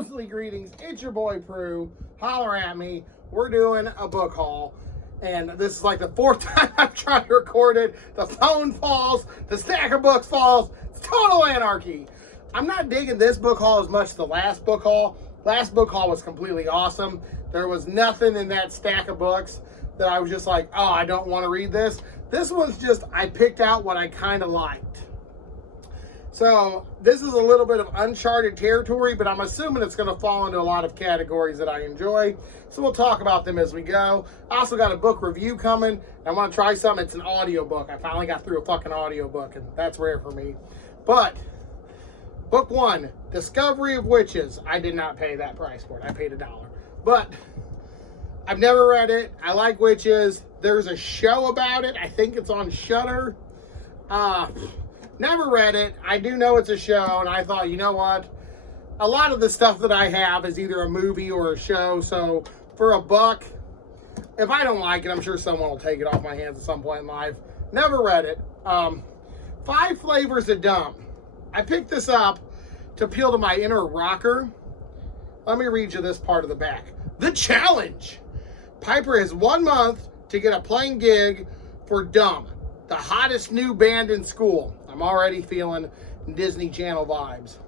Mostly greetings. It's your boy Prue. Holler at me. We're doing a book haul. And this is like the fourth time I've tried to record it. The phone falls. The stack of books falls. It's total anarchy. I'm not digging this book haul as much as the last book haul. Last book haul was completely awesome. There was nothing in that stack of books that I was just like, oh, I don't want to read this. This one's just, I picked out what I kind of liked. So this is a little bit of uncharted territory, but I'm assuming it's going to fall into a lot of categories that I enjoy. So we'll talk about them as we go. I also got a book review coming. I want to try something. It's an audiobook. I finally got through a fucking audiobook, and that's rare for me. But book one, Discovery of Witches. I did not pay that price for it. I paid $1. But I've never read it. I like witches. There's a show about it. I think it's on Shudder. Never read it. I do know it's a show, and I thought, you know what? A lot of the stuff that I have is either a movie or a show, so for $1, if I don't like it, I'm sure someone will take it off my hands at some point in life. Never read it. 5 Flavors of Dumb. I picked this up to appeal to my inner rocker. Let me read you this part of the back. The challenge. Piper has 1 month to get a playing gig for Dumb, the hottest new band in school. I'm already feeling Disney Channel vibes.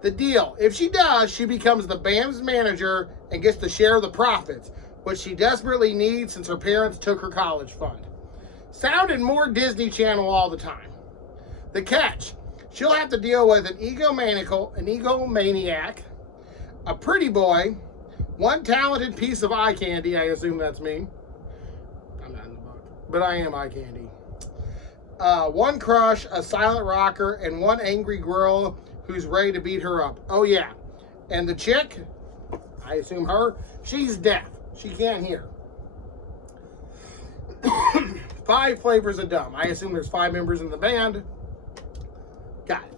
The deal, if she does, she becomes the band's manager and gets to share the profits, which she desperately needs since her parents took her college fund. Sounded more Disney Channel all the time. The catch, she'll have to deal with an egomaniac, a pretty boy, one talented piece of eye candy, I assume that's me. I'm not in the book, but I am eye candy. One crush, a silent rocker, and one angry girl who's ready to beat her up. Oh yeah, and the chick, I assume her, she's deaf. She can't hear. 5 Flavors of Dumb. I assume there's 5 members in the band. Got it.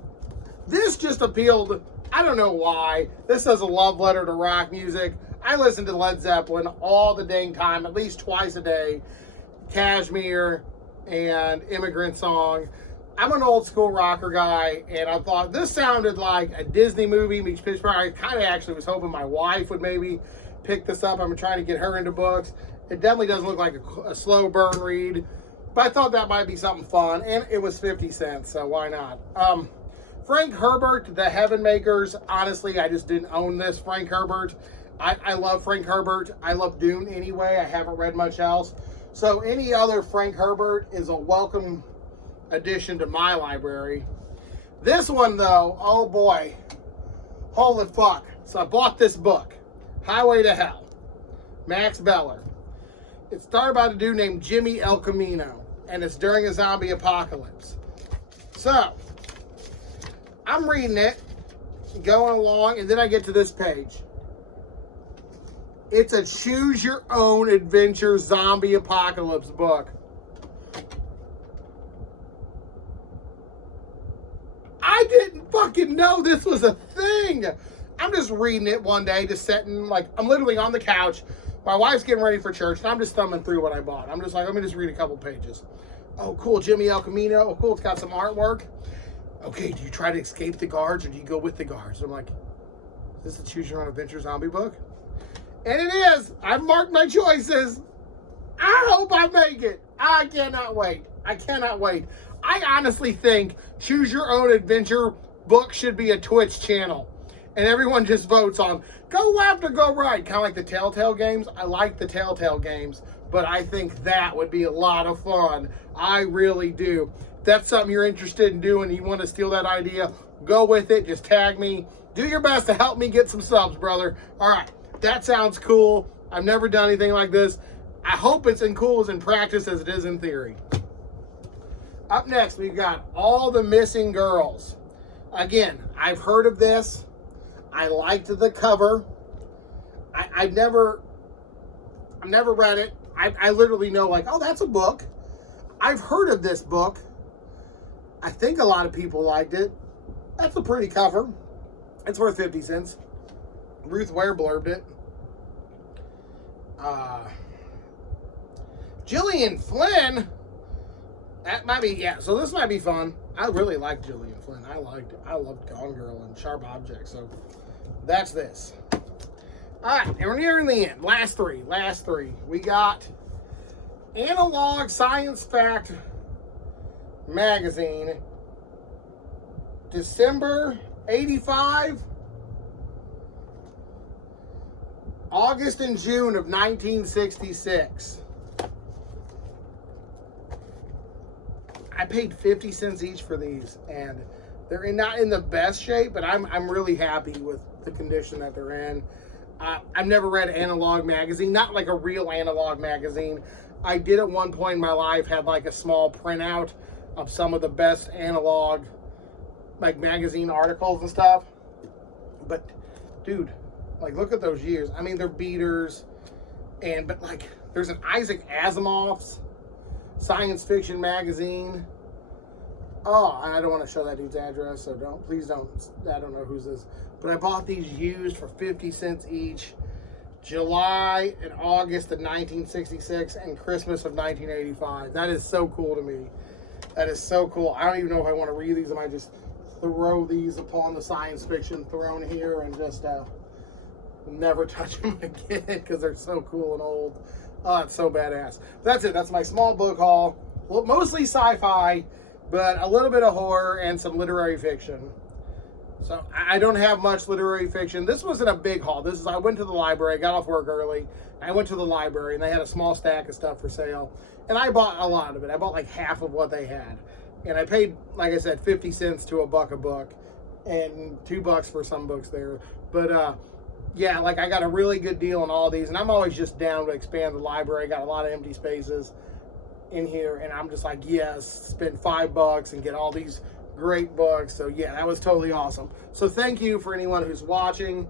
This just appealed, I don't know why. This is a love letter to rock music. I listen to Led Zeppelin all the dang time, at least twice a day. Kashmir and Immigrant Song. I'm an old school rocker guy, and I thought this sounded like a Disney movie meets Pittsburgh. I kind of actually was hoping my wife would maybe pick this up. I'm trying to get her into books. It definitely doesn't look like a slow burn read, but I thought that might be something fun, and it was 50 cents, so why not? Frank Herbert, The Heaven Makers. Honestly, I just didn't own this Frank Herbert. I love Frank Herbert. I love Dune anyway. I haven't read much else. So any other Frank Herbert is a welcome addition to my library. This one though, oh boy, holy fuck. So I bought this book, Highway to Hell, Max Beller. It's started by a dude named Jimmy El Camino, and it's during a zombie apocalypse. So I'm reading it, going along, and then I get to this page. It's a choose your own adventure zombie apocalypse book. I didn't fucking know this was a thing. I'm just reading it one day, just sitting, like, I'm literally on the couch. My wife's getting ready for church, and I'm just thumbing through what I bought. I'm just like, let me just read a couple pages. Oh, cool, Jimmy El Camino. Oh, cool, it's got some artwork. Okay, do you try to escape the guards, or do you go with the guards? I'm like, is this a choose your own adventure zombie book? And it is. I've marked my choices. I hope I make it. I cannot wait. I cannot wait. I honestly think Choose Your Own Adventure book should be a Twitch channel. And everyone just votes on go left or go right. Kind of like the Telltale games. I like the Telltale games, but I think that would be a lot of fun. I really do. If that's something you're interested in doing, you want to steal that idea, go with it. Just tag me. Do your best to help me get some subs, brother. All right. That sounds cool. I've never done anything like this. I hope it's as cool as in practice as it is in theory. Up next, we've got All the Missing Girls. Again, I've heard of this. I liked the cover. I've never read it. I literally know, like, oh, that's a book. I've heard of this book. I think a lot of people liked it. That's a pretty cover. It's worth 50 cents. Ruth Ware blurbed it. Gillian Flynn. That might be, yeah, so this might be fun. I really like Gillian Flynn. I liked it. I loved Gone Girl and Sharp Objects, so that's this. All right, and we're nearing the end. Last three. We got Analog Science Fact Magazine, December 85, August and June of 1966. I paid 50 cents each for these, and they're not in the best shape, but I'm really happy with the condition that they're in. I've never read Analog magazine, not like a real Analog magazine. I did at one point in my life had like a small printout of some of the best Analog like magazine articles and stuff. But dude, like look at those years. I mean, they're beaters, but like there's an Isaac Asimov's science fiction magazine. Oh, I don't want to show that dude's address, so please don't. I don't know who's this. But I bought these used for 50 cents each. July and August of 1966 and Christmas of 1985. That is so cool to me. That is so cool. I don't even know if I want to read these. I might just throw these upon the science fiction throne here and just never touch them again because they're so cool and old. Oh, it's so badass. That's it. That's my small book haul. Well, mostly sci-fi, but a little bit of horror and some literary fiction. So I don't have much literary fiction. This wasn't a big haul. I went to the library, got off work early. I went to the library and they had a small stack of stuff for sale. And I bought a lot of it. I bought like half of what they had. And I paid, like I said, 50 cents to $1 a book and $2 for some books there. But yeah, like I got a really good deal on all these. And I'm always just down to expand the library. Got a lot of empty spaces in here. And I'm just like, yes, spend $5 and get all these great books. So yeah, that was totally awesome. So thank you for anyone who's watching.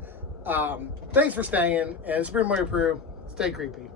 Thanks for staying, and Super Mario Crew, stay creepy.